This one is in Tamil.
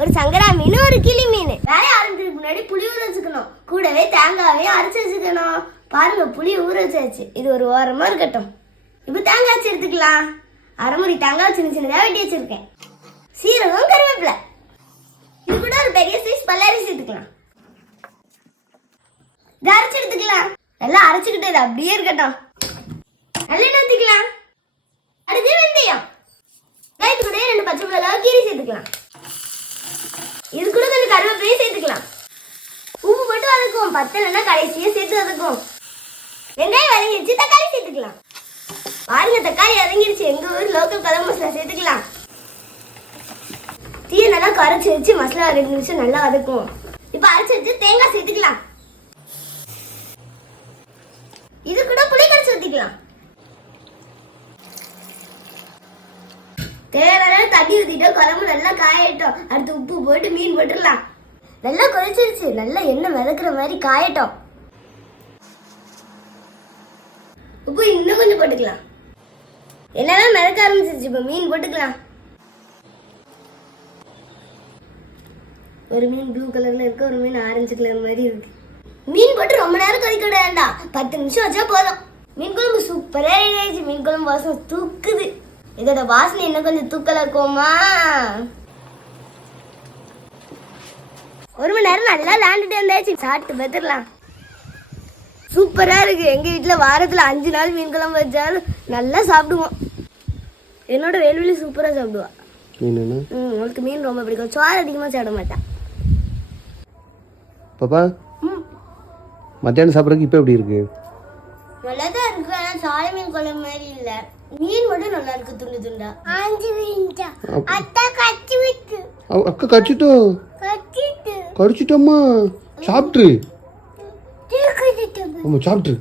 ஒரு சங்கரா மீன், ஒரு கிளி மீன். வேலையை ஆரம்பிக்கிறதுக்கு முன்னாடி புளி ஊற வச்சுக்கணும். கூடவே தேங்காவையும் அரைச்சு வச்சுக்கணும். பாருங்க, புளி ஊற வச்சாச்சு. இது ஒரு ஓரமா இருக்கட்டும். இப்போ தேங்காய் வச்சு எடுத்துக்கலாம். அரைமுறை தேங்காய் சின்ன சின்னதாக வெட்டி வச்சிருக்கேன். சீரகம், கருவேப்பிலை. இது கூட ஒரு பெரிய சைஸ் பல்லாரி சேர்த்துக்கலாம். இதை அரைச்சு எடுத்துக்கலாம். நல்லா அரைச்சுக்கிட்டு இது அப்படியே இருக்கட்டும். நல்லெண்ணெய் ஊற்றிக்கலாம். அடுத்து வெந்தயம். இது கூட 2 பச்சை மிளகாய் கீரி சேர்த்துக்கலாம். இது கூட கொஞ்சம் கருவேப்பிலையும் சேர்த்துக்கலாம். உப்பு போட்டு வதக்குவோம். பத்தலைன்னா கடைசியா சேர்த்து வதக்குவோம். வெங்காயம் வதங்கிடுச்சு, தக்காளி சேர்த்துக்கலாம். பாருங்க, தக்காளி வதங்கிடுச்சு. எங்க ஊர் லோக்கல் கதம் மசாலா சேர்த்துக்கலாம். தீயை நல்லா கரைச்சி வச்சு மசாலா 2 நிமிஷம் நல்லா வதக்குவோம். இப்ப அரைச்சு வச்சு தேங்காய் சேர்த்துக்கலாம். இது கூட புளி கரைச்சி ஊத்திக்கலாம். தேவையான தண்ணி ஊத்திட்டு குழம்பு நல்லா காயட்டும். அடுத்து உப்பு போட்டு மீன் போட்டுடலாம். நல்லா கொதிச்சிருச்சு. நல்லா எண்ணெய் மிதக்குற மாதிரி காயட்டும். உப்பு இன்னும் கொஞ்சம் போட்டுக்கலாம். என்னெல்லாம் மிதக்க ஆரம்பிச்சிருச்சு. இப்ப மீன் போட்டுக்கலாம். ஒரு மீன் ப்ளூ கலர்ல இருக்கு, ஒரு மீன் ஆரஞ்சு கலர் மாதிரி இருக்கு. மீன் போட்டு ரொம்ப நேரம் கொதிக்க வேண்டாம். 10 நிமிஷம் வச்சா போதும். மீன் குழம்பு சூப்பரா ரெடி ஆயிடுச்சு. மீன் குழம்பு வாசனை தூக்குது. இதோட வாசனை இன்னும் கொஞ்சம் தூக்கலா இருக்குமா? 1 மணி நேரம் நல்லா விளையாண்டுட்டு வந்தாச்சு. சாப்பிட்டு பார்த்துடலாம். சூப்பரா இருக்கு. எங்க வீட்டுல வாரத்துல 5 நாள் மீன் குழம்பு வச்சாலும் நல்லா சாப்பிடுவோம். என்னோட வேலுவலி சூப்பரா சாப்பிடுவா. உங்களுக்கு மீன் ரொம்ப பிடிக்கும். சோறு அதிகமா சாப்பிட மாட்டான். பாப்பா, மத்தியானம் சாப்பிட்றதுக்கு இப்போ எப்படி இருக்கு? நல்லா தான் இருக்கு. ஆனா சாலை மீன் குழம்பு மாதிரி இல்ல. மீன் மட்டும் நல்லா இருக்கு, துண்டு துண்டா. அக்கா கடிச்சிட்டோமா? சாப்பிட்டு ஆமா சாப்பிட்டு